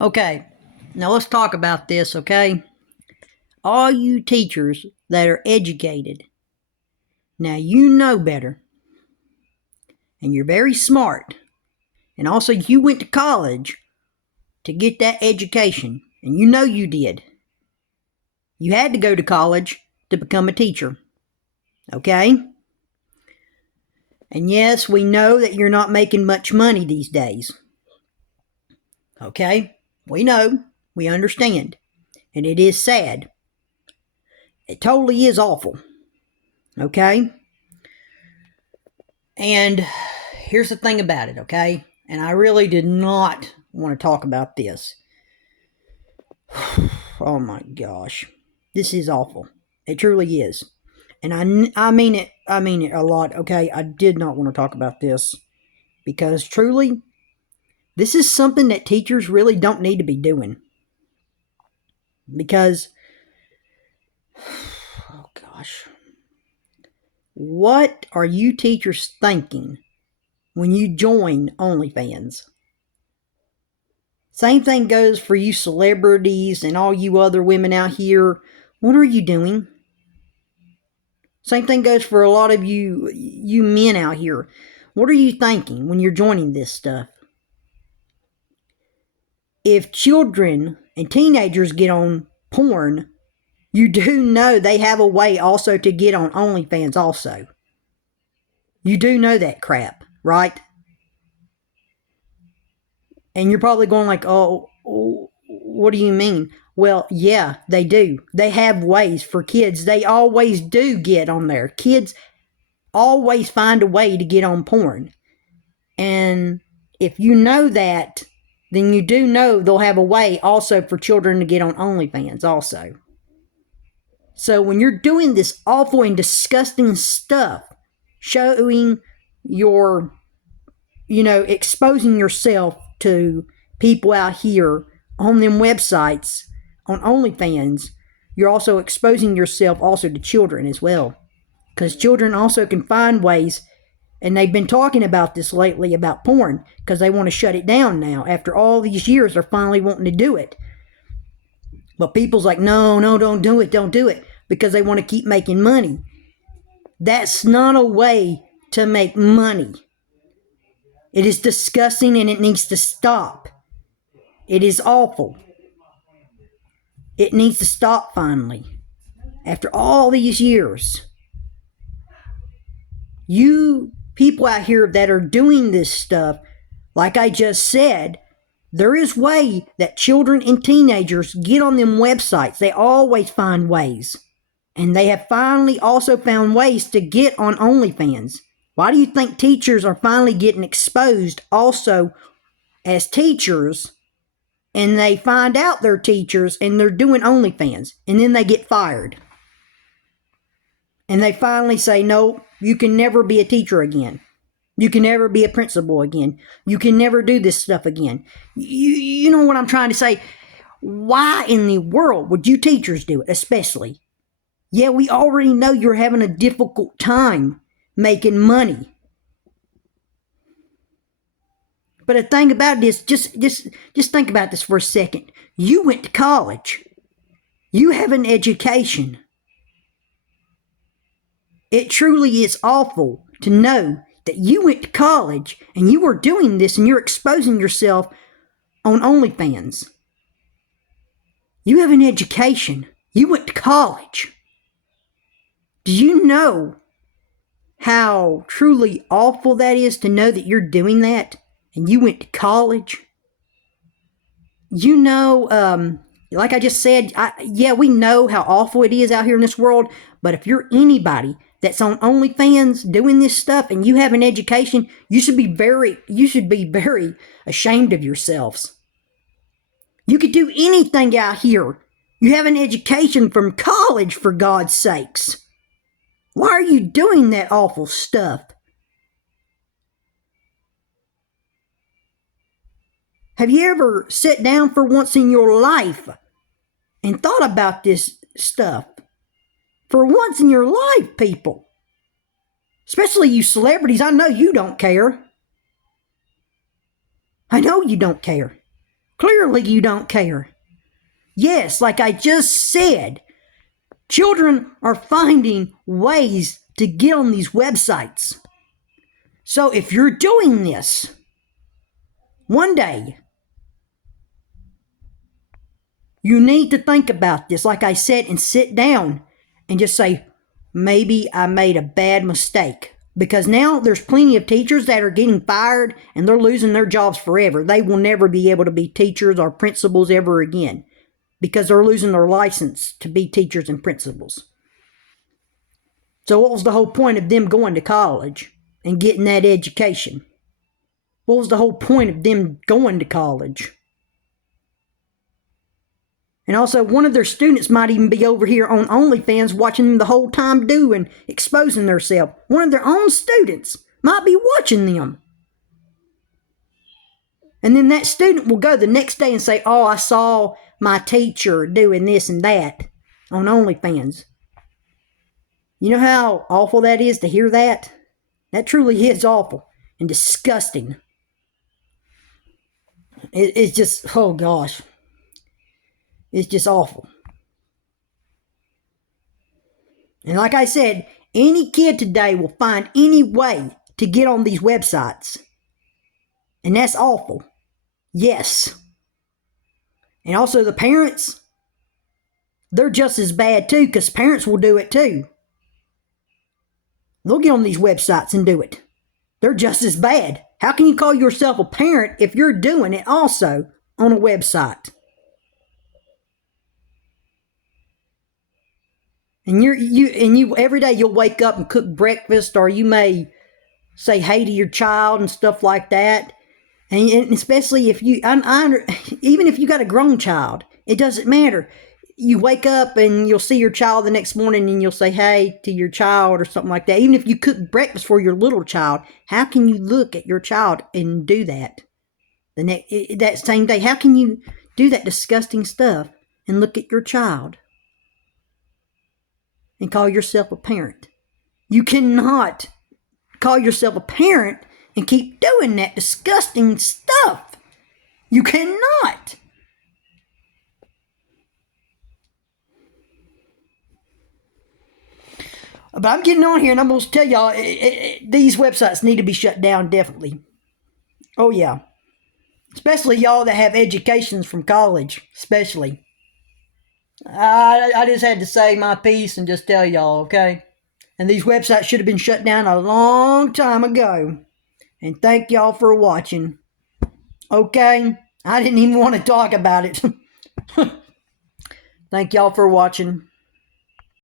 Okay, now let's talk about this, okay? All you teachers that are educated, now you know better, and you're very smart, and also you went to college to get that education, and you know you did. You had to go to college to become a teacher, okay? And yes, we know that you're not making much money these days, okay? We know, we understand, and it is sad. It totally is awful, okay? And here's the thing about it, okay? And I really did not want to talk about this. Oh my gosh. This is awful. It truly is. And I mean it a lot, okay? I did not want to talk about this because truly this is something that teachers really don't need to be doing. Because oh gosh. What are you teachers thinking when you join OnlyFans? Same thing goes for you celebrities and all you other women out here. What are you doing? Same thing goes for a lot of you men out here. What are you thinking when you're joining this stuff? If children and teenagers get on porn, you do know they have a way also to get on OnlyFans also. You do know that crap, right? And you're probably going like, oh, what do you mean? Well, yeah, they do. They have ways for kids. They always do get on there. Kids always find a way to get on porn. And if you know that, then you do know they'll have a way also for children to get on OnlyFans also. So when you're doing this awful and disgusting stuff, showing your, exposing yourself to people out here on them websites, on OnlyFans, you're also exposing yourself also to children as well. Because children also can find ways, and they've been talking about this lately about porn, because they want to shut it down now. After all these years, they're finally wanting to do it. But people's like, no, don't do it, because they want to keep making money. That's not a way to make money. It is disgusting and it needs to stop. It is awful. It needs to stop finally. After all these years, you people out here that are doing this stuff, like I just said, there is way that children and teenagers get on them websites. They always find ways. And they have finally also found ways to get on OnlyFans. Why do you think teachers are finally getting exposed also as teachers, and they find out they're teachers and they're doing OnlyFans, and then they get fired? And they finally say, no, you can never be a teacher again. You can never be a principal again. You can never do this stuff again. You know what I'm trying to say? Why in the world would you teachers do it, especially? Yeah, we already know you're having a difficult time making money. But the thing about this, just think about this for a second. You went to college. You have an education. It truly is awful to know that you went to college and you were doing this and you're exposing yourself on OnlyFans. You have an education. You went to college. Do you know how truly awful that is to know that you're doing that and you went to college? You know, like I just said, yeah, we know how awful it is out here in this world, but if you're anybody that's on OnlyFans doing this stuff and you have an education, you should be very ashamed of yourselves. You could do anything out here. You have an education from college, for God's sakes. Why are you doing that awful stuff? Have you ever sat down for once in your life and thought about this stuff? For once in your life, people. Especially you celebrities, I know you don't care. I know you don't care. Clearly you don't care. Yes, like I just said, children are finding ways to get on these websites. So if you're doing this, one day, you need to think about this, like I said, and sit down and just say, maybe I made a bad mistake. Because now there's plenty of teachers that are getting fired and they're losing their jobs forever. They will never be able to be teachers or principals ever again because they're losing their license to be teachers and principals. So what was the whole point of them going to college and getting that education? What was the whole point of them going to college? And also, one of their students might even be over here on OnlyFans watching them the whole time doing, exposing themselves. One of their own students might be watching them. And then that student will go the next day and say, oh, I saw my teacher doing this and that on OnlyFans. You know how awful that is to hear that? That truly is awful and disgusting. It's just, oh gosh. It's just awful. And like I said, any kid today will find any way to get on these websites. And that's awful. Yes. And also the parents, they're just as bad too, because parents will do it too. They'll get on these websites and do it. They're just as bad. How can you call yourself a parent if you're doing it also on a website? And you every day you'll wake up and cook breakfast, or you may say hey to your child and stuff like that. And especially if you, even if you got a grown child, it doesn't matter. You wake up and you'll see your child the next morning and you'll say hey to your child or something like that. Even if you cook breakfast for your little child, how can you look at your child and do that that same day? How can you do that disgusting stuff and look at your child and call yourself a parent? You cannot call yourself a parent and keep doing that disgusting stuff. You cannot. But I'm getting on here and I'm going to tell y'all, these websites need to be shut down, definitely. Oh yeah. Especially y'all that have educations from college, especially. I just had to say my piece and just tell y'all, okay? And these websites should have been shut down a long time ago. And thank y'all for watching. Okay? I didn't even want to talk about it. Thank y'all for watching.